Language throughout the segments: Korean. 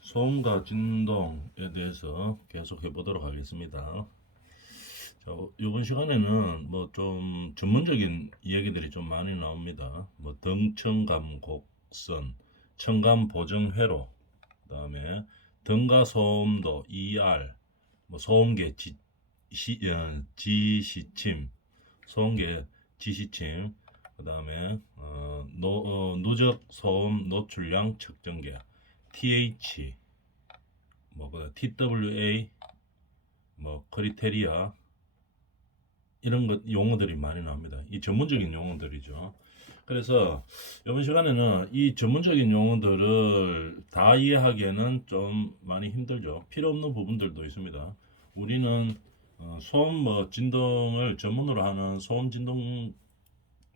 소음과 진동에 대해서 계속 해보도록 하겠습니다. 자, 이번 시간에는 뭐 좀 전문적인 이야기들이 좀 많이 나옵니다. 뭐 등청감 곡선, 청감 보정 회로, 그다음에 등가 소음도 ER, 뭐 소음계 지시침, 소음계 지시침, 그다음에 누적 소음 노출량 측정계 TH, 뭐 TWA, 뭐 크리테리아, 이런 것 용어들이 많이 나옵니다. 이 전문적인 용어들이죠. 그래서 이번 시간에는 이 전문적인 용어들을 다 이해하기에는 좀 많이 힘들죠. 필요 없는 부분들도 있습니다. 우리는 소음 뭐 진동을 전문으로 하는 소음 진동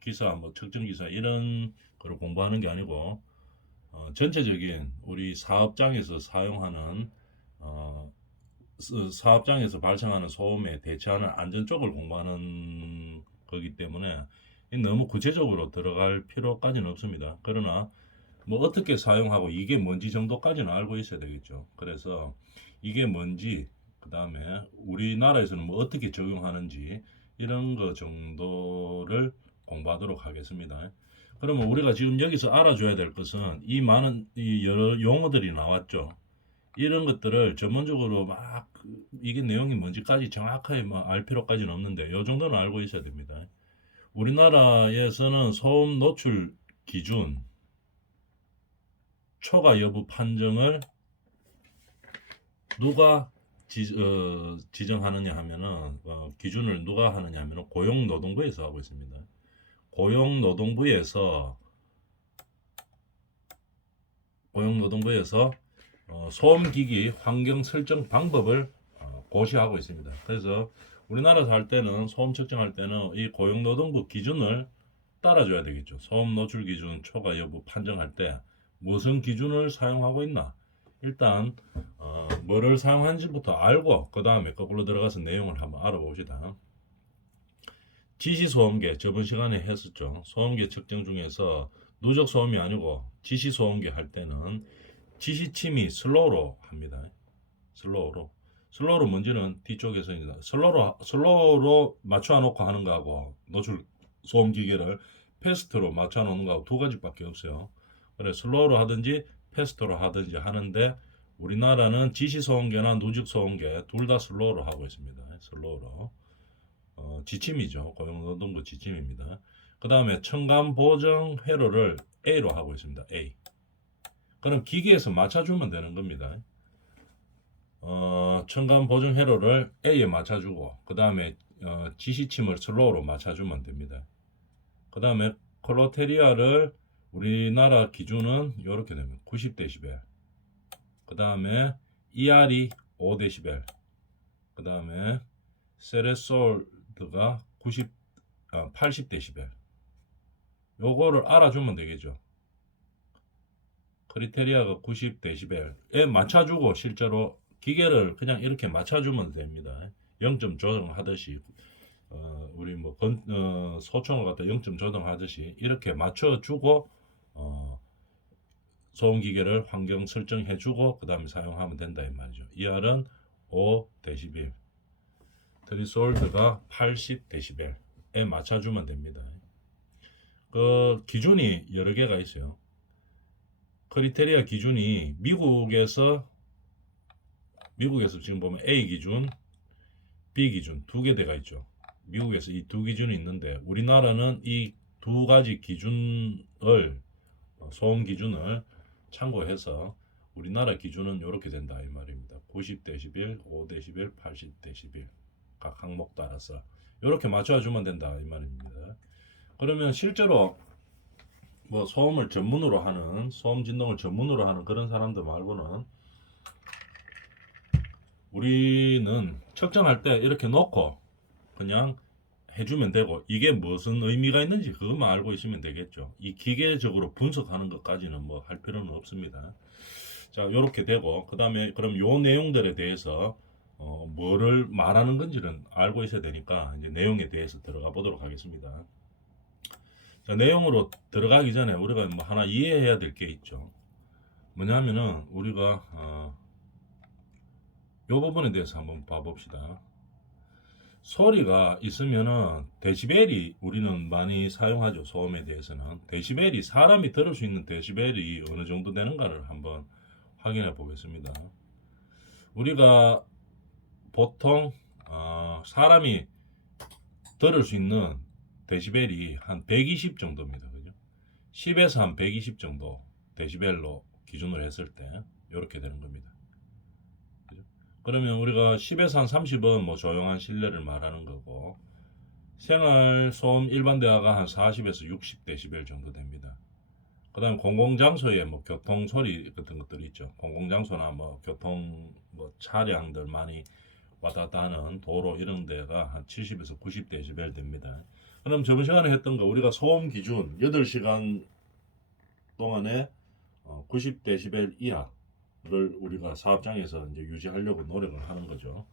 기사, 뭐 측정 기사 이런 거를 공부하는 게 아니고 전체적인 우리 사업장에서 사용하는 어, 사업장에서 발생하는 소음에 대처하는 안전 쪽을 공부하는 거기 때문에 너무 구체적으로 들어갈 필요까지는 없습니다. 그러나 뭐 어떻게 사용하고 이게 뭔지 정도까지는 알고 있어야 되겠죠. 그래서 이게 뭔지, 그 다음에 우리나라에서는 뭐 어떻게 적용하는지 이런 거 정도를 공부하도록 하겠습니다. 그러면 우리가 지금 여기서 알아줘야 될 것은 이 많은 이 여러 용어들이 나왔죠. 이런 것들을 전문적으로 막 이게 내용이 뭔지까지 정확하게 알 필요까지는 없는데 이 정도는 알고 있어야 됩니다. 우리나라에서는 소음 노출 기준 초과 여부 판정을 누가 지정하느냐 하면은 기준을 누가 하느냐 하면은 고용노동부에서 하고 있습니다. 고용노동부에서 고용노동부에서 소음기기 환경 설정 방법을 고시하고 있습니다. 그래서 우리나라 살 때는 소음 측정할 때는 이 고용노동부 기준을 따라줘야 되겠죠. 소음 노출 기준 초과 여부 판정할 때 무슨 기준을 사용하고 있나? 일단 뭐를 사용하는지부터 알고 그 다음에 거꾸로 들어가서 내용을 한번 알아봅시다. 지시소음계 저번 시간에 했었죠. 소음계 측정 중에서 누적 소음이 아니고 지시소음계 할 때는 지시침이 슬로우로 합니다. 슬로우로 뭔지는 뒤쪽에서입니다. 슬로우로 맞춰 놓고 하는 거하고 노출 소음 기계를 패스트로 맞춰 놓는 거하고 두 가지밖에 없어요. 그래 슬로우로 하든지 패스트로 하든지 하는데 우리나라는 지시 소음계나 누적 소음계 둘 다 슬로우로 하고 있습니다. 슬로우로 지침이죠. 고용노동부 지침입니다. 그 다음에 청감 보정 회로를 A로 하고 있습니다. A. 그럼 기계에서 맞춰주면 되는 겁니다. 첨가물 보정 회로를 A에 맞춰주고 그 다음에 지시침을 슬로우로 맞춰주면 됩니다. 그 다음에 클로테리아를 우리나라 기준은 이렇게 됩니다. 90dB. 그 다음에 ER이 5dB. 그 다음에 세레솔드가 80dB. 요거를 알아주면 되겠죠. 크리테리아가 90dB에 맞춰주고 실제로 기계를 그냥 이렇게 맞춰주면 됩니다. 0점 조정하듯이 우리 뭐 소총을 갖다 0점 조정하듯이 이렇게 맞춰주고 소음 기계를 환경 설정해주고 그 다음에 사용하면 된다 이 말이죠. ER은 5dB, 트리솔드가 80dB에 맞춰주면 됩니다. 그 기준이 여러 개가 있어요. 크리테리아 기준이 미국에서 지금 보면 A 기준, B 기준 두 개 대가 있죠. 미국에서 이 두 기준이 있는데 우리나라는 이 두 가지 기준을 소음 기준을 참고해서 우리나라 기준은 이렇게 된다 이 말입니다. 90dB, 5dB, 80dB 각 항목 따라서 이렇게 맞춰주면 된다 이 말입니다. 그러면 실제로 뭐 소음을 전문으로 하는 소음 진동을 전문으로 하는 그런 사람들 말고는 우리는 측정할 때 이렇게 놓고 그냥 해주면 되고 이게 무슨 의미가 있는지 그것만 알고 있으면 되겠죠. 이 기계적으로 분석하는 것까지는 뭐 할 필요는 없습니다. 자, 요렇게 되고 그 다음에 그럼 요 내용들에 대해서 뭐를 말하는 건지는 알고 있어야 되니까 이제 내용에 대해서 들어가 보도록 하겠습니다. 자, 내용으로 들어가기 전에 우리가 뭐 하나 이해해야 될 게 있죠. 뭐냐면은 우리가 요 부분에 대해서 한번 봐봅시다. 소리가 있으면은 데시벨이 우리는 많이 사용하죠. 소음에 대해서는 데시벨이 사람이 들을 수 있는 데시벨이 어느 정도 되는가를 한번 확인해 보겠습니다. 우리가 보통 사람이 들을 수 있는 데시벨이 한 120 정도입니다. 그죠? 10에서 한 120 정도 데시벨로 기준으로 했을 때 이렇게 되는 겁니다. 그죠? 그러면 우리가 10에서 한 30은 뭐 조용한 실내를 말하는 거고 생활 소음 일반 대화가 한 40에서 60 데시벨 정도 됩니다. 그다음 공공장소에 뭐 교통 소리 같은 것들이 있죠. 공공장소나 뭐 교통 뭐 차량들 많이 왔다 갔다 하는 도로 이런 데가 한 70에서 90 데시벨 됩니다. 그럼 저번 시간에 했던 거 우리가 소음 기준 8시간 동안에 90 데시벨 이하를 우리가 사업장에서 이제 유지하려고 노력을 하는 거죠.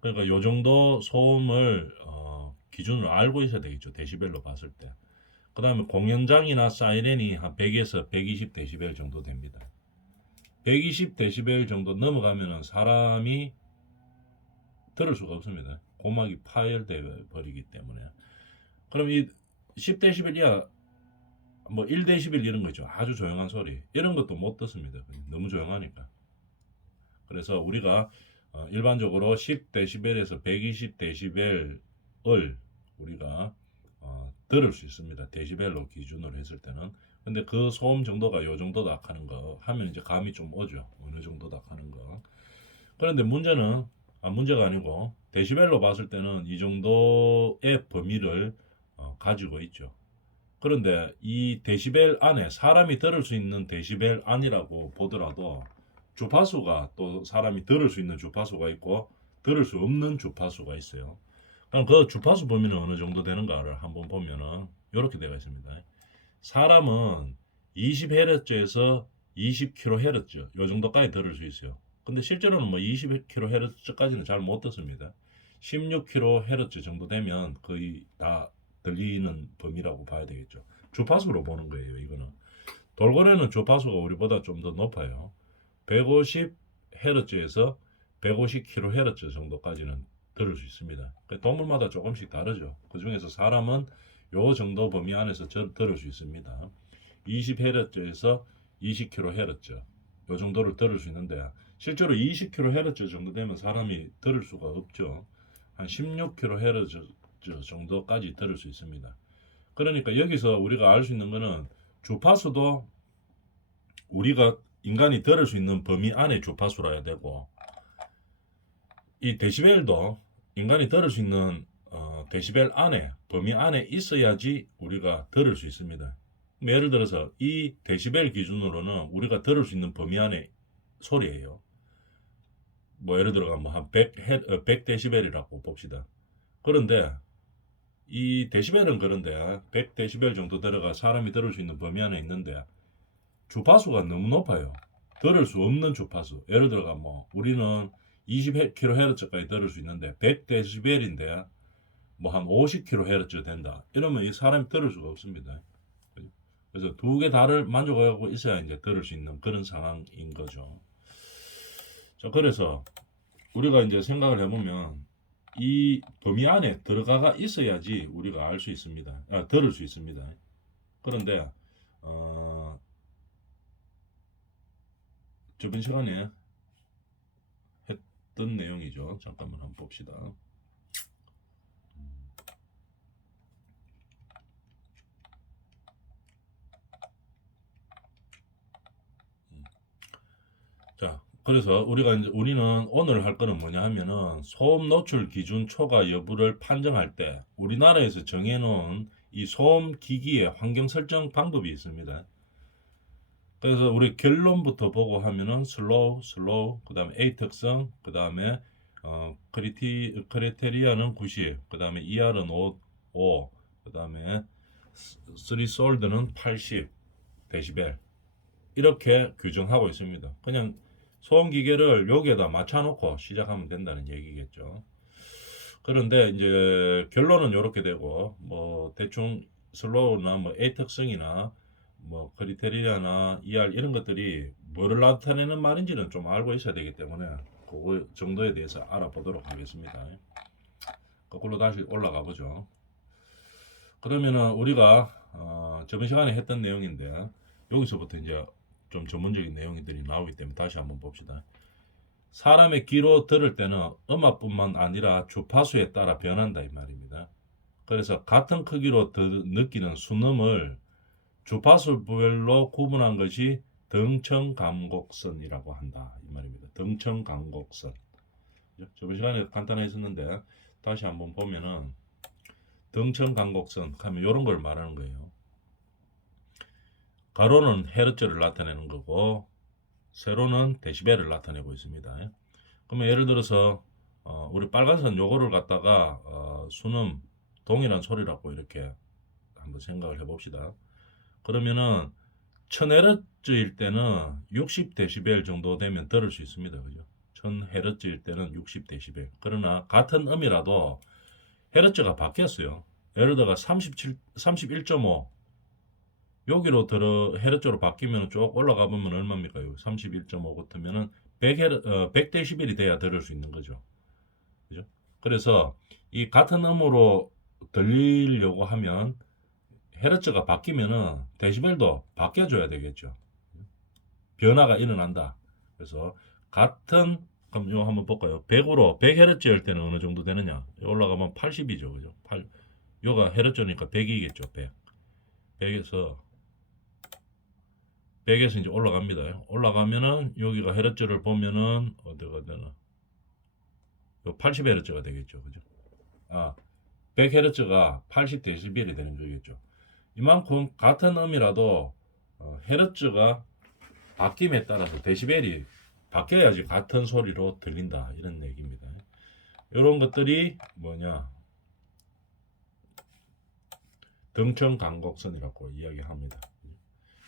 그러니까 요 정도 소음을 기준을 알고 있어야 되겠죠. 데시벨로 봤을 때. 그 다음에 공연장이나 사이렌이 한 100에서 120 데시벨 정도 됩니다. 120 데시벨 정도 넘어가면은 사람이 들을 수가 없습니다. 고막이 파열돼 버리기 때문에. 그럼 이 10데시벨 이하 뭐 1데시벨 이런 거 있죠. 아주 조용한 소리. 이런 것도 못 듣습니다. 너무 조용하니까. 그래서 우리가 일반적으로 10데시벨에서 120데시벨을 우리가 들을 수 있습니다. 데시벨로 기준으로 했을 때는. 근데 그 소음 정도가 요 정도다 하는 거 하면 이제 감이 좀 오죠. 어느 정도다 하는 거. 그런데 문제가 아니고 데시벨로 봤을 때는 이 정도의 범위를 가지고 있죠. 그런데 이 데시벨 안에 사람이 들을 수 있는 데시벨 안이라고 보더라도 주파수가 또 사람이 들을 수 있는 주파수가 있고 들을 수 없는 주파수가 있어요. 그럼 그 주파수 범위는 어느 정도 되는가를 한번 보면은 이렇게 되어 있습니다. 사람은 20Hz에서 20kHz 요 정도까지 들을 수 있어요. 근데 실제로는 뭐 20kHz까지는 잘 못 듣습니다. 16kHz 정도 되면 거의 다 들리는 범위라고 봐야 되겠죠. 주파수로 보는 거예요, 이거는. 돌고래는 주파수가 우리보다 좀 더 높아요. 150Hz에서 150kHz 정도까지는 들을 수 있습니다. 동물마다 조금씩 다르죠. 그 중에서 사람은 요 정도 범위 안에서 들을 수 있습니다. 20Hz에서 20kHz 요 정도를 들을 수 있는데 실제로 20kHz 정도 되면 사람이 들을 수가 없죠. 한 16kHz 정도까지 들을 수 있습니다. 그러니까 여기서 우리가 알 수 있는 거는 주파수도 우리가 인간이 들을 수 있는 범위 안에 주파수라야 되고 이 데시벨도 인간이 들을 수 있는 데시벨 안에 범위 안에 있어야지 우리가 들을 수 있습니다. 예를 들어서 이 데시벨 기준으로는 우리가 들을 수 있는 범위 안에 소리예요. 뭐 예를 들어가 뭐한 100 데시벨이라고 봅시다. 그런데 이 데시벨은 그런데 100 데시벨 정도 들어가 사람이 들을 수 있는 범위 안에 있는데 주파수가 너무 높아요. 들을 수 없는 주파수. 예를 들어가 뭐 우리는 20kHz까지 들을 수 있는데 100 데시벨인데 뭐 한 50kHz 된다. 이러면 이 사람이 들을 수가 없습니다. 그래서 두 개 다를 만족하고 있어야 이제 들을 수 있는 그런 상황인 거죠. 자, 그래서 우리가 이제 생각을 해보면 이 범위 안에 들어가가 있어야지 우리가 알 수 있습니다. 들을 수 있습니다. 그런데 저번 시간에 했던 내용이죠. 잠깐만 한번 봅시다. 자, 그래서 우리는 오늘 할 거는 뭐냐 하면은 소음 노출 기준 초과 여부를 판정할 때 우리나라에서 정해놓은 이 소음 기기의 환경 설정 방법이 있습니다. 그래서 우리 결론부터 보고 하면은 슬로우, 그 다음에 A 특성, 그 다음에 크리테리아는 90, 그 다음에 ER은 5, 그 다음에 3솔드는 80 데시벨 이렇게 규정하고 있습니다. 그냥 소음 기계를 여기에다 맞춰놓고 시작하면 된다는 얘기겠죠. 그런데 이제 결론은 이렇게 되고 뭐 대충 슬로우나 뭐 A 특성이나 뭐 크리테리아나 ER 이런 것들이 뭐를 나타내는 말인지는 좀 알고 있어야 되기 때문에 그거 정도에 대해서 알아보도록 하겠습니다. 거꾸로 다시 올라가 보죠. 그러면은 우리가 저번 시간에 했던 내용인데 여기서부터 이제 좀 전문적인 내용들이 나오기 때문에 다시 한번 봅시다. 사람의 귀로 들을 때는 음압뿐만 아니라 주파수에 따라 변한다 이 말입니다. 그래서 같은 크기로 느끼는 순음을 주파수별로 구분한 것이 등청감곡선이라고 한다 이 말입니다. 등청감곡선. 저번 시간에 간단하게 했었는데 다시 한번 보면은 등청감곡선 하면 이런 걸 말하는 거예요. 가로는 헤르츠를 나타내는 거고 세로는 데시벨을 나타내고 있습니다. 그러면 예를 들어서 우리 빨간선 요거를 갖다가 순음 동일한 소리라고 이렇게 한번 생각을 해봅시다. 그러면은 1000Hz일 때는 60dB 정도 되면 들을 수 있습니다. 그죠? 1000Hz일 때는 60dB. 그러나 같은 음이라도 헤르츠가 바뀌었어요. 예를 들어 31.5 여기로 헤르츠로 바뀌면 쭉 올라가 보면 얼마입니까? 31.5 같으면은 100dB이 돼야 들을 수 있는 거죠. 그죠? 그래서 이 같은 음으로 들리려고 하면 헤르츠가 바뀌면은 데시벨도 바뀌어줘야 되겠죠. 변화가 일어난다. 그래서 같은 그럼 이거 한번 볼까요? 100으로 100Hz일 때는 어느 정도 되느냐? 올라가면 80이죠. 그죠? 요가 헤르츠니까 100이겠죠. 100. 100에서 이제 올라갑니다. 올라가면은 여기가 헤르츠를 보면은 어디가 되나? 요 80Hz가 되겠죠. 그죠? 100Hz가 80dB이 되는 거겠죠. 이만큼 같은 음이라도 헤르츠가 바뀜에 따라서 데시벨이 바뀌어야지 같은 소리로 들린다 이런 얘기입니다. 이런 것들이 뭐냐 등청간곡선이라고 이야기합니다.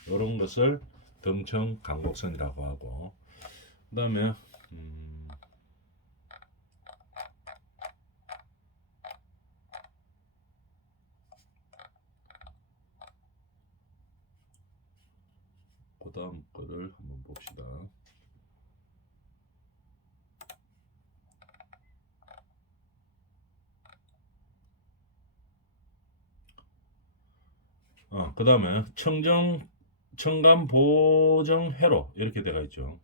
이런 것을 등청간곡선이라고 하고 그 다음에 그 다음 거를 한번 봅시다. 그 다음에 청감 보정 회로 이렇게 되어 있죠.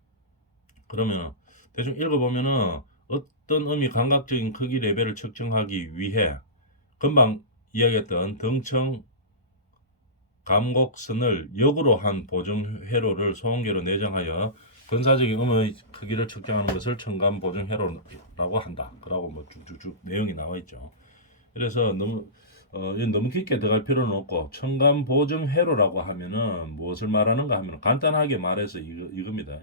그러면 대충 읽어보면은 어떤 음이 감각적인 크기 레벨을 측정하기 위해 금방 이야기했던 등청 감곡선을 역으로 한 보정 회로를 소음계로 내장하여 근사적인 음의 크기를 측정하는 것을 청감 보정 회로라고 한다. 그러고 뭐 쭉쭉쭉 내용이 나와 있죠. 그래서 너무 깊게 들어갈 필요는 없고 청감 보정 회로라고 하면은 무엇을 말하는가 하면 간단하게 말해서 이겁니다.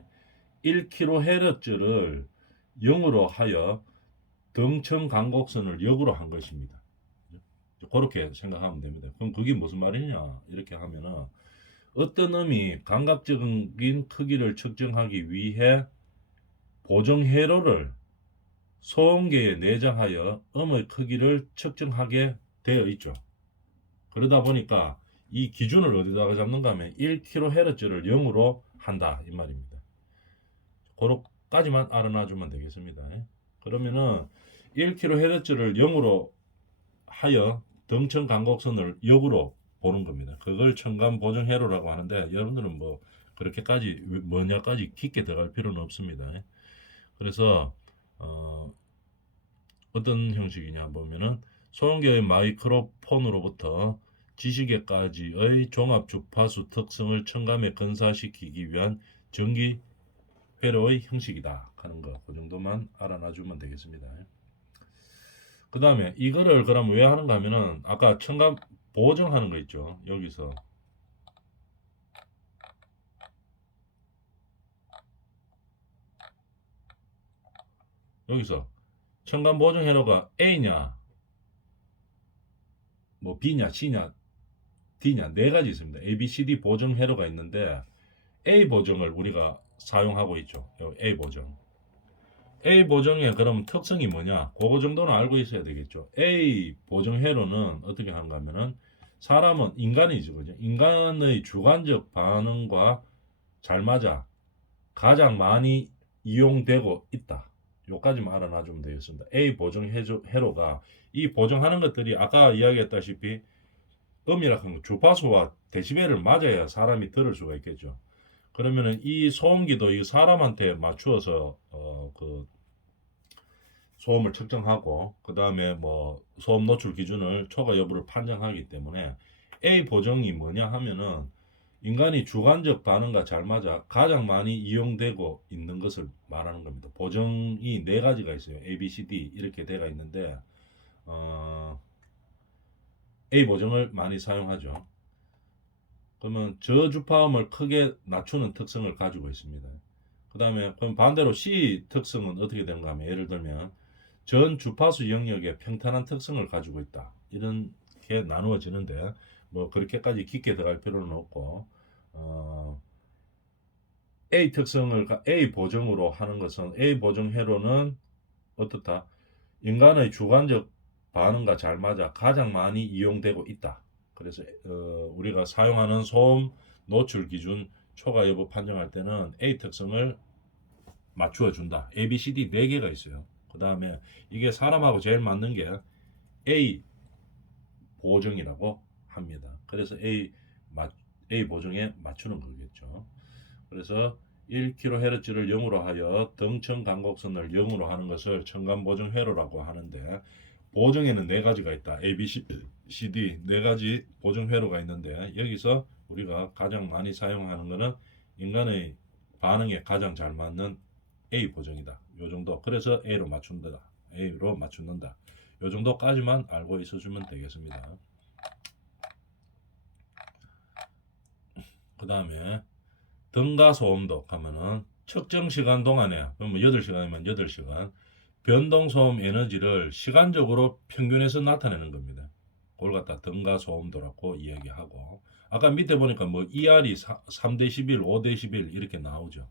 1kHz를 0으로 하여 등청 간곡선을 역으로 한 것입니다. 그렇게 생각하면 됩니다. 그럼 그게 무슨 말이냐 이렇게 하면은 어떤 음이 감각적인 크기를 측정하기 위해 보정 회로를 소음계에 내장하여 음의 크기를 측정하게 되어 있죠. 그러다 보니까 이 기준을 어디다가 잡는가 하면 1kHz를 0으로 한다 이 말입니다. 그렇게까지만 알아놔주면 되겠습니다. 그러면은 1kHz를 0으로 하여 등청 간곡선을 역으로 보는 겁니다. 그걸 청감 보정 회로라고 하는데 여러분들은 뭐 그렇게까지 뭐냐까지 깊게 들어갈 필요는 없습니다. 그래서 어떤 형식이냐 보면은 소음계의 마이크로폰으로부터 지시계까지의 종합 주파수 특성을 청감에 근사시키기 위한 전기 회로의 형식이다 하는 거, 그 정도만 알아놔주면 되겠습니다. 그 다음에 이거를 그럼 왜 하는가 하면은 아까 청감 보정하는 거 있죠. 여기서 청감 보정 회로가 A냐 뭐 B냐 C냐 D냐 네 가지 있습니다. A, B, C, D 보정 회로가 있는데 A 보정을 우리가 사용하고 있죠. A 보정. A 보정의 그럼 특성이 뭐냐? 그거 정도는 알고 있어야 되겠죠. A 보정 회로는 어떻게 한가 하면은 사람은 인간이죠. 그죠? 인간의 주관적 반응과 잘 맞아. 가장 많이 이용되고 있다. 요까지만 알아놔주면 되겠습니다. A 보정 회로가 이 보정하는 것들이 아까 이야기했다시피 음이라는 주파수와 데시벨을 맞아야 사람이 들을 수가 있겠죠. 그러면은 이 소음기도 이 사람한테 맞추어서 그 소음을 측정하고 그 다음에 뭐 소음 노출 기준을 초과 여부를 판정하기 때문에 A 보정이 뭐냐 하면은 인간이 주관적 반응과 잘 맞아 가장 많이 이용되고 있는 것을 말하는 겁니다. 보정이 네 가지가 있어요. A, B, C, D 이렇게 돼가 있는데 A 보정을 많이 사용하죠. 그러면 저주파음을 크게 낮추는 특성을 가지고 있습니다. 그 다음에 그럼 반대로 C 특성은 어떻게 되는가 하면 예를 들면 전 주파수 영역의 평탄한 특성을 가지고 있다. 이렇게 나누어지는데 뭐 그렇게까지 깊게 들어갈 필요는 없고 A 특성을 A 보정으로 하는 것은 A 보정 회로는 어떻다? 인간의 주관적 반응과 잘 맞아 가장 많이 이용되고 있다. 그래서 우리가 사용하는 소음 노출 기준 초과 여부 판정할 때는 A 특성을 맞추어 준다. A, B, C, D 4개가 있어요. 그 다음에 이게 사람하고 제일 맞는 게 A 보정이라고 합니다. 그래서 A 보정에 맞추는 거겠죠. 그래서 1kHz를 0으로 하여 등청 간곡선을 0으로 하는 것을 청간 보정 회로라고 하는데 보정에는 네 가지가 있다. A, B, C, D 네 가지 보정 회로가 있는데 여기서 우리가 가장 많이 사용하는 것은 인간의 반응에 가장 잘 맞는 A 보정이다. 요 정도. 그래서 A로 맞춘다. A로 맞춘다. 요 정도까지만 알고 있어주면 되겠습니다. 그 다음에 등가 소음도 하면은 측정 시간 동안에 그러면 8시간이면 8시간 변동 소음 에너지를 시간적으로 평균해서 나타내는 겁니다. 그걸 갖다 등가 소음도라고 이야기하고 아까 밑에 보니까 뭐 ER이 3dB, 5dB 이렇게 나오죠.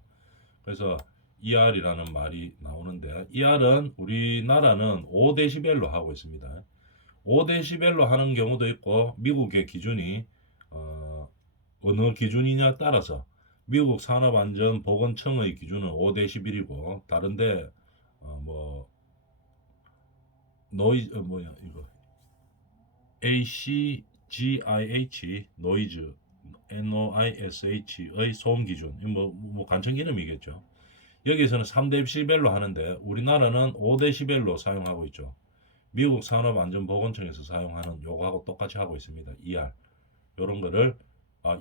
그래서 ER이라는 말이 나오는데 ER은 우리나라는 5dB로 하고 있습니다. 5dB로 하는 경우도 있고 미국의 기준이 어느 기준이냐 따라서 미국 산업안전보건청의 기준은 5dB이고 다른데 뭐 노이즈 뭐야 이거 ACGIH 노이즈 NOISH의 소음 기준 뭐 간청 이름이겠죠. 여기서는 3dB로 하는데 우리나라는 5dB로 사용하고 있죠. 미국 산업안전보건청에서 사용하는 요거하고 똑같이 하고 있습니다. ER 요런 거를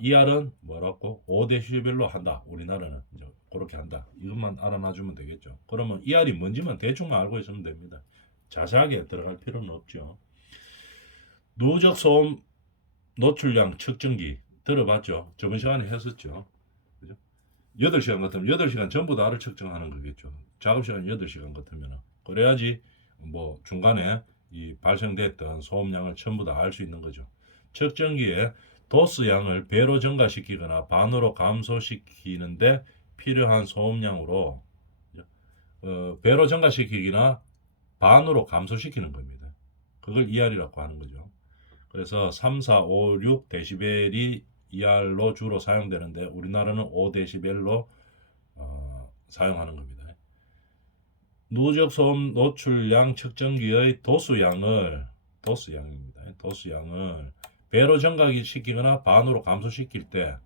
ER은 뭐라고 5dB로 한다. 우리나라는 이제 그렇게 한다. 이것만 알아놔주면 되겠죠. 그러면 ER이 뭔지만 대충만 알고 있으면 됩니다. 자세하게 들어갈 필요는 없죠. 누적 소음 노출량 측정기 들어봤죠? 저번 시간에 했었죠. 그죠? 8시간 같으면 8시간 전부 다를 측정하는 거겠죠. 작업시간 8시간 같으면 그래야지 뭐 중간에 이 발생됐던 소음량을 전부 다 알 수 있는 거죠. 측정기에 도스 양을 배로 증가시키거나 반으로 감소시키는데 필요한 소음량으로 배로 증가시키기나 반으로 감소시키는 겁니다. 그걸 ER이라고 하는 거죠. 그래서 3, 4, 5, 6 데시벨이 ER로 주로 사용되는데 우리나라는 5 데시벨로 사용하는 겁니다. 누적 소음 노출량 측정기의 도수양입니다. 도수양을 배로 증가시키거나 반으로 감소시킬 때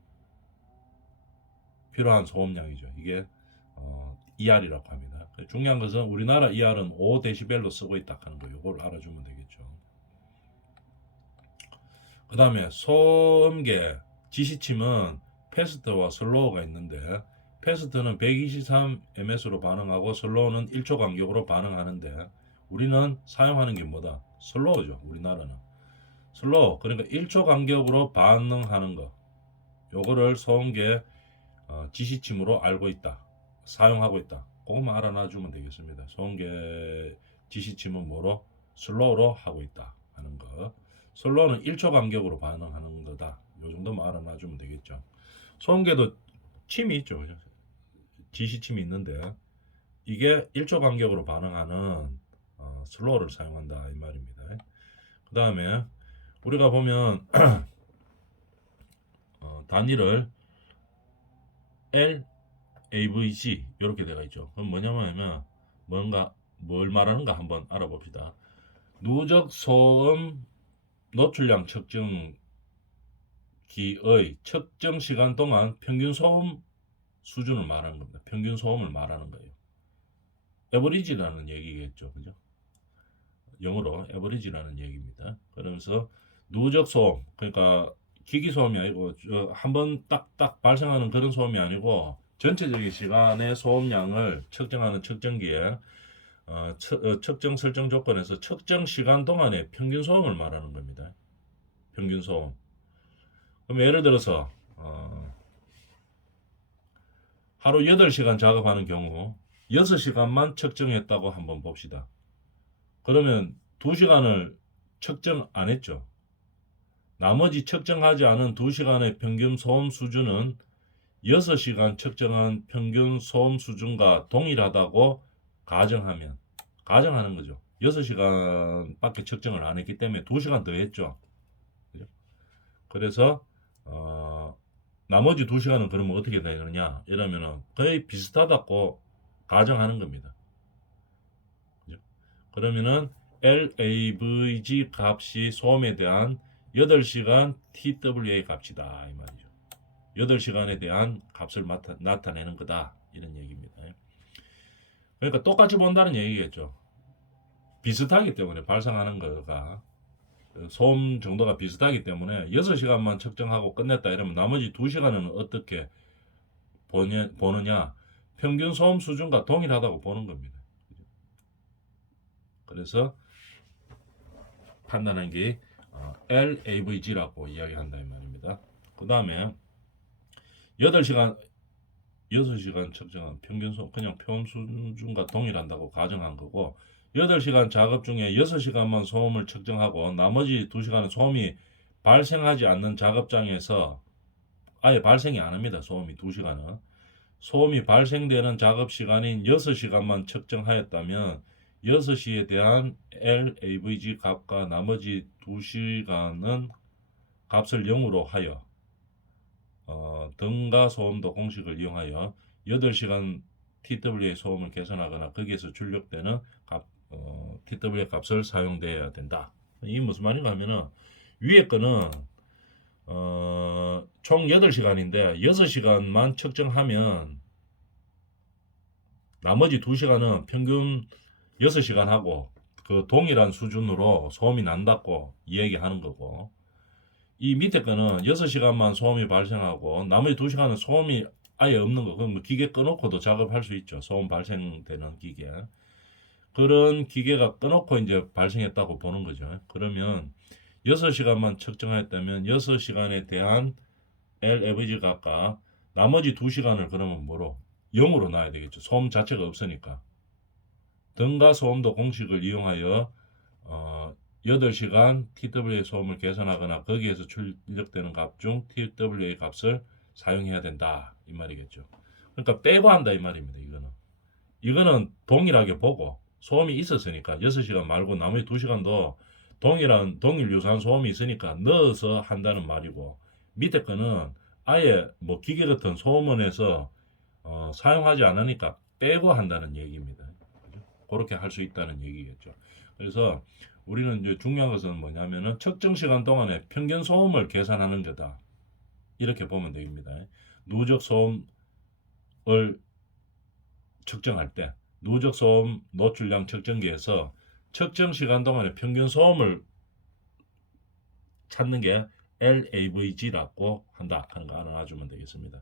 필요한 소음량이죠. 이게 ER이라고 합니다. 중요한 것은 우리나라 ER은 5dB로 쓰고 있다 하는 거 이걸 알아주면 되겠죠. 그 다음에 소음계 지시침은 패스트와 슬로우가 있는데 패스트는 123ms로 반응하고 슬로우는 1초 간격으로 반응하는데 우리는 사용하는 게 뭐다? 슬로우죠. 우리나라는 슬로우 그러니까 1초 간격으로 반응하는 거 요거를 소음계 지시침으로 알고 있다. 사용하고 있다. 그것만 알아놔주면 되겠습니다. 소음계 지시침은 뭐로? 슬로우로 하고 있다 하는 거. 슬로우는 1초 간격으로 반응하는 거다. 요 정도만 알아놔주면 되겠죠. 소음계도 침이 있죠. 그죠? 지시침이 있는데 이게 1초 간격으로 반응하는 슬로우를 사용한다 이 말입니다. 그 다음에 우리가 보면 단위를 L, LAVG 이렇게 되어 있죠. 그럼 뭐냐면 뭔가 뭘 말하는가 한번 알아봅시다. 누적 소음 노출량 측정기의 측정 시간 동안 평균 소음 수준을 말하는 겁니다. 평균 소음을 말하는 거예요. 에버리지라는 얘기겠죠. 그죠? 영어로 에버리지라는 얘기입니다. 그러면서 누적 소음, 그러니까 기기 소음이 아니고 한번 딱딱 발생하는 그런 소음이 아니고 전체적인 시간의 소음량을 측정하는 측정기에 측정 설정 조건에서 측정 시간 동안의 평균 소음을 말하는 겁니다. 평균 소음. 그럼 예를 들어서 하루 8시간 작업하는 경우 6시간만 측정했다고 한번 봅시다. 그러면 2시간을 측정 안 했죠. 나머지 측정하지 않은 2시간의 평균 소음 수준은 6시간 측정한 평균 소음 수준과 동일하다고 가정하는 거죠. 6시간밖에 측정을 안 했기 때문에 2시간 더 했죠. 그래서 나머지 2시간은 그러면 어떻게 되느냐 이러면은 거의 비슷하다고 가정하는 겁니다. 그죠? 그러면은 LAVG 값이 소음에 대한 8시간 TWA 값이다 이 말이죠. 8시간에 대한 값을 나타내는 거다 이런 얘기입니다. 그러니까 똑같이 본다는 얘기겠죠. 비슷하기 때문에 발생하는 거가 소음 정도가 비슷하기 때문에 6시간만 측정하고 끝냈다 이러면 나머지 2시간은 어떻게 보느냐 평균 소음 수준과 동일하다고 보는 겁니다. 그래서 판단한 게 LAVG라고 이야기한다 이 말입니다. 그 다음에 8시간 6시간 측정한 평균 소음 그냥 표현 수준과 동일한다고 가정한 거고 8시간 작업 중에 6시간만 소음을 측정하고 나머지 2시간은 소음이 발생하지 않는 작업장에서 아예 발생이 안 합니다. 소음이 2시간은. 소음이 발생되는 작업 시간인 6시간만 측정하였다면 6시에 대한 LAVG 값과 나머지 2시간은 값을 0으로 하여 등가 소음도 공식을 이용하여 8시간 TW의 소음을 계산하거나 거기에서 출력되는 TW의 값을 사용되어야 된다. 이게 무슨 말인가 하면은 위에 거는 총 8시간인데 6시간만 측정하면 나머지 2시간은 평균 6시간 하고 그 동일한 수준으로 소음이 난다고 얘기하는 거고 이 밑에 거는 6시간만 소음이 발생하고 나머지 2시간은 소음이 아예 없는 거. 그럼 뭐 기계 꺼놓고도 작업할 수 있죠. 소음 발생되는 기계. 그런 기계가 꺼놓고 이제 발생했다고 보는 거죠. 그러면 6시간만 측정했다면 6시간에 대한 LAVG 값과 나머지 2시간을 그러면 뭐로? 0으로 놔야 되겠죠. 소음 자체가 없으니까. 등가 소음도 공식을 이용하여 8시간 TW의 소음을 계산하거나 거기에서 출력되는 값 중 TW의 값을 사용해야 된다 이 말이겠죠. 그러니까 빼고 한다 이 말입니다. 이거는 동일하게 보고 소음이 있었으니까 6시간 말고 나머지 2시간도 동일 유사한 소음이 있으니까 넣어서 한다는 말이고 밑에 거는 아예 뭐 기계 같은 소음원에서 사용하지 않으니까 빼고 한다는 얘기입니다. 그렇게 할 수 있다는 얘기겠죠. 그래서 우리는 이제 중요한 것은 뭐냐면은 측정 시간 동안에 평균 소음을 계산하는 거다. 이렇게 보면 됩니다. 누적 소음을 측정할 때 누적 소음 노출량 측정기에서 측정 시간 동안에 평균 소음을 찾는 게 LAVG라고 한다 하는 거 알아주면 되겠습니다.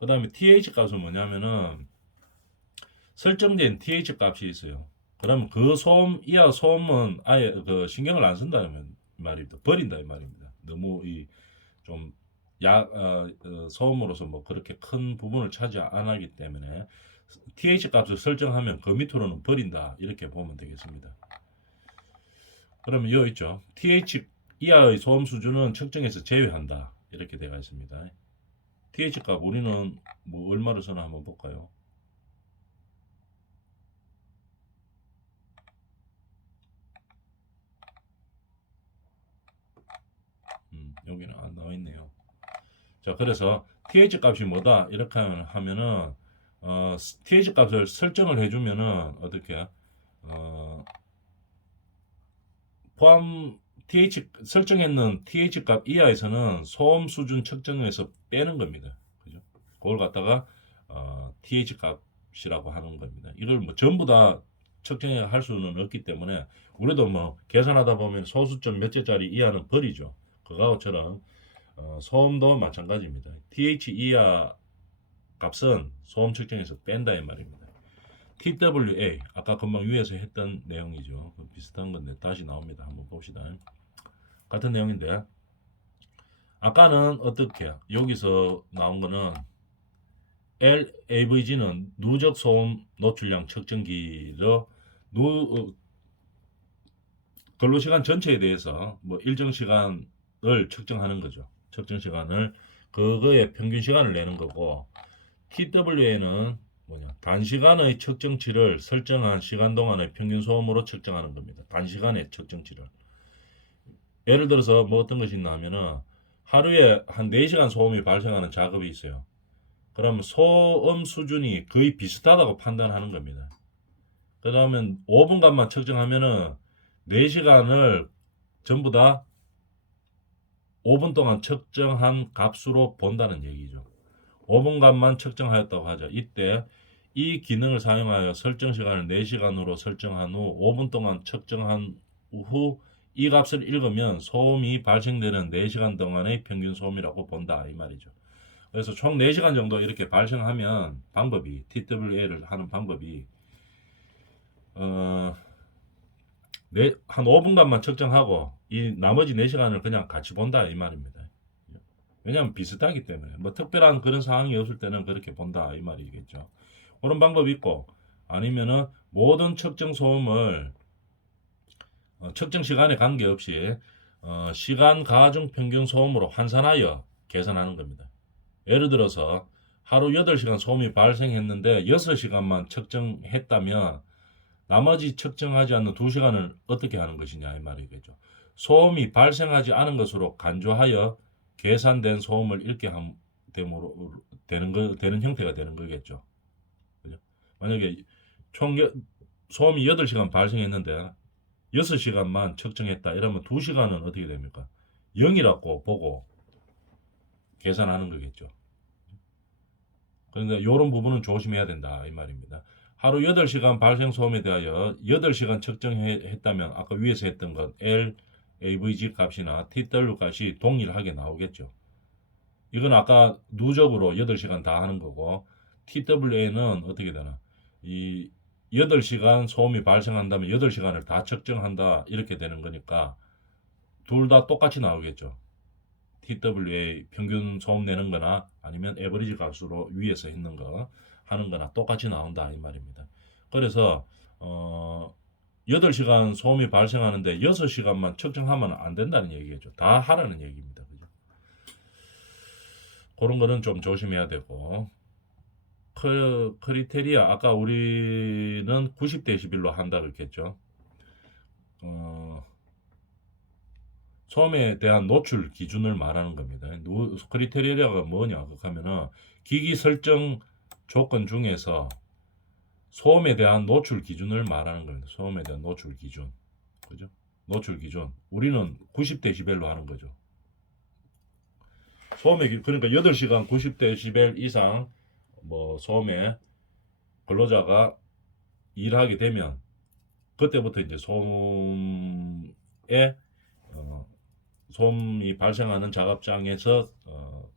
그 다음에 TH 값은 뭐냐면은 설정된 TH 값이 있어요. 그러면 그 소음 이하 소음은 아예 그 신경을 안 쓴다는 말입니다. 버린다 이 말입니다. 너무 좀 소음으로서 뭐 그렇게 큰 부분을 차지 안 하기 때문에 TH 값을 설정하면 그 밑으로는 버린다 이렇게 보면 되겠습니다. 그러면 여기 있죠. TH 이하의 소음 수준은 측정에서 제외한다 이렇게 되어 있습니다. TH 값 우리는 뭐 얼마로 쓰나 한번 볼까요? 여기는 안 나와 있네요. 자, 그래서 TH 값이 뭐다? 이렇게 하면은 TH 값을 설정을 해주면은 어떻게 포함 TH 설정했는 TH 값 이하에서는 소음 수준 측정에서 빼는 겁니다. 그죠? 그걸 갖다가 TH 값이라고 하는 겁니다. 이걸 뭐 전부 다 측정해 할 수는 없기 때문에 우리도 뭐 계산하다 보면 소수점 몇 개짜리 이하는 버리죠. 그거처럼 소음도 마찬가지입니다. TH 이하 값은 소음 측정에서 뺀다 이 말입니다. TWA 아까 금방 위에서 했던 내용이죠. 비슷한 건데 다시 나옵니다. 한번 봅시다. 같은 내용인데 아까는 어떻게 여기서 나온 거는 LAVG는 누적 소음 노출량 측정기로 근로시간 전체에 대해서 뭐 일정 시간을 측정하는 거죠. 측정 시간을 그거의 평균 시간을 내는 거고 TWA는 뭐냐 단시간의 측정치를 설정한 시간 동안의 평균 소음으로 측정하는 겁니다. 단시간의 측정치를 예를 들어서 뭐 어떤 것이 있나 하면은 하루에 한 4시간 소음이 발생하는 작업이 있어요. 그러면 소음 수준이 거의 비슷하다고 판단하는 겁니다. 그러면 5분간만 측정하면은 4시간을 전부 다 5분 동안 측정한 값으로 본다는 얘기죠. 5분간만 측정하였다고 하죠. 이때 이 기능을 사용하여 설정 시간을 4시간으로 설정한 후 5분 동안 측정한 후 이 값을 읽으면 소음이 발생되는 4시간 동안의 평균 소음이라고 본다 이 말이죠. 그래서 총 4시간 정도 이렇게 발생하면 방법이 TWA를 하는 방법이 한 5분간만 측정하고 이 나머지 4시간을 그냥 같이 본다 이 말입니다. 왜냐하면 비슷하기 때문에 뭐 특별한 그런 상황이 없을 때는 그렇게 본다 이 말이겠죠. 그런 방법이 있고 아니면은 모든 측정 소음을 측정 시간에 관계없이 시간 가중 평균 소음으로 환산하여 계산하는 겁니다. 예를 들어서 하루 8시간 소음이 발생했는데 6시간만 측정했다면 나머지 측정하지 않는 2시간을 어떻게 하는 것이냐 이 말이겠죠. 소음이 발생하지 않은 것으로 간주하여 계산된 소음을 읽게 함으로 되는 형태가 되는 거겠죠. 그죠? 만약에 총 소음이 8시간 발생했는데 6시간만 측정했다 이러면 2시간은 어떻게 됩니까? 0이라고 보고 계산하는 거겠죠. 그런데 이런 부분은 조심해야 된다 이 말입니다. 하루 8시간 발생 소음에 대하여 8시간 측정했다면 아까 위에서 했던 것 L, AVG 값이나 TW 값이 동일하게 나오겠죠. 이건 아까 누적으로 8시간 다 하는 거고 TWA는 어떻게 되나 이 8시간 소음이 발생한다면 8시간을 다 측정한다 이렇게 되는 거니까 둘 다 똑같이 나오겠죠. TWA 평균 소음 내는 거나 아니면 에버리지 값으로 위에서 했는 거 하는 거나 똑같이 나온다 이 말입니다. 그래서 8시간 소음이 발생하는데 6시간만 측정하면 안 된다는 얘기겠죠. 다 하라는 얘기입니다. 그죠? 그런 거는 좀 조심해야 되고 크리테리아 아까 우리는 90데시벨로 한다 그랬겠죠. 소음에 대한 노출 기준을 말하는 겁니다. 크리테리아가 뭐냐 하면은 기기 설정 조건 중에서 소음에 대한 노출 기준을 말하는 겁니다. 소음에 대한 노출 기준. 그죠? 노출 기준. 우리는 90데시벨로 하는 거죠. 그러니까 8시간 90데시벨 이상 뭐 소음에 근로자가 일하게 되면 그때부터 이제 소음이 발생하는 작업장에서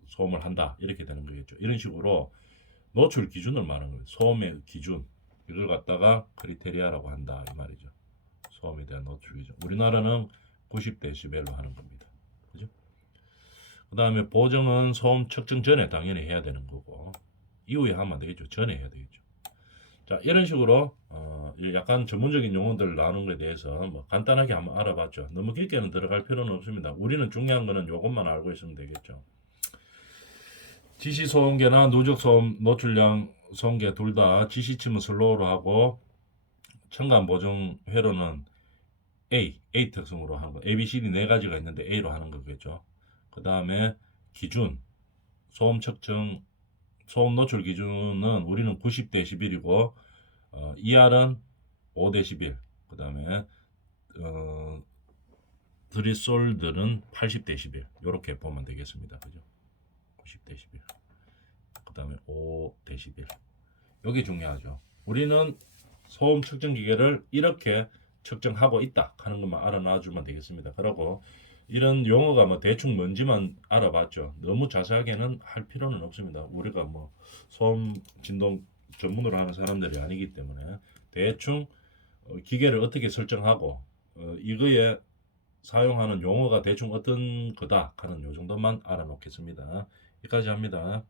소음을 한다 이렇게 되는 거겠죠. 이런 식으로 노출 기준을 말하는 거예요. 소음의 기준 이걸 갖다가 크리테리아라고 한다 이 말이죠. 소음에 대한 노출 기준. 우리나라는 90데시벨로 하는 겁니다. 그죠? 그 다음에 보정은 소음 측정 전에 당연히 해야 되는 거고 이후에 하면 안 되겠죠. 전에 해야 되겠죠. 자 이런 식으로 약간 전문적인 용어들 나오는 것에 대해서 뭐 간단하게 한번 알아봤죠. 너무 깊게는 들어갈 필요는 없습니다. 우리는 중요한 거는 이것만 알고 있으면 되겠죠. 지시 소음계나 누적 소음 노출량 소음계 둘 다 지시침은 슬로우로 하고 첨간 보정 회로는 A 특성으로 하는 거. A, B, C, D 네 가지가 있는데 A로 하는 거겠죠. 그 다음에 기준 소음 측정 소음 노출 기준은 우리는 90dB이고 ER은 5dB, 그 다음에 드리솔들은 80dB 이렇게 보면 되겠습니다. 그죠? 90dB, 그 다음에 5dB. 여기 중요하죠. 우리는 소음 측정 기계를 이렇게 측정하고 있다 하는 것만 알아놔주면 되겠습니다. 그리고 이런 용어가 뭐 대충 뭔지만 알아봤죠. 너무 자세하게는 할 필요는 없습니다. 우리가 뭐 소음 진동 전문으로 하는 사람들이 아니기 때문에 대충 기계를 어떻게 설정하고 이거에 사용하는 용어가 대충 어떤 거다 하는 요 정도만 알아놓겠습니다. 여기까지 합니다.